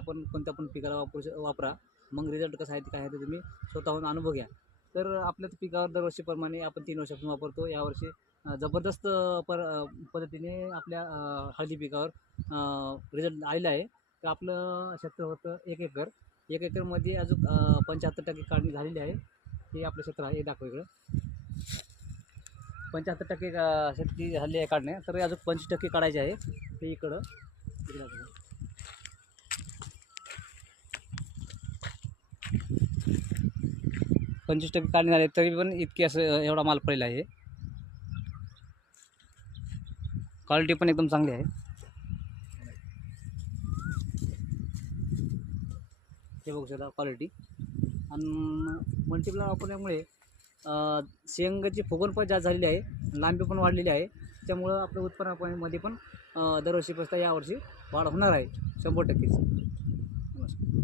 आपण कोणत्या पण पिकाला वापरा, मग रिझल्ट कसा आहे ते काय आहे ते तुम्ही स्वतःहून अनुभव घ्या. तर आपल्याच पिकावर दरवर्षीप्रमाणे आपण 3 वर्षापासून वापरतो. यावर्षी जबरदस्त पद्धतीने आपल्या हळदी पिकावर रिझल्ट आलेला आहे. तर आपलं क्षेत्र होतं 1 एकर. 1 एकरमध्ये अजून 75% काढणी झालेली आहे. हे आपलं क्षेत्र आहे, हे दाखव इकडं. 75% शेती झाली आहे काढणे. तर अजून 25% काढायचे आहे. ते इकडं दाखव. 25% काढणे झाले, तरी पण इतके असं एवढा माल पडलेला आहे. क्वालिटी पण एकदम चांगली आहे. हे बघू शकता क्वालिटी. आणि मल्टीप्लायर वापरल्यामुळे शेंगाची फुगवण पण जास्त झालेली आहे, लांबी पण वाढलेली आहे. त्यामुळं आपल्या उत्पन्नामध्ये पण दरवर्षीपेक्षा यावर्षी वाढ होणार आहे 100%. नमस्कार.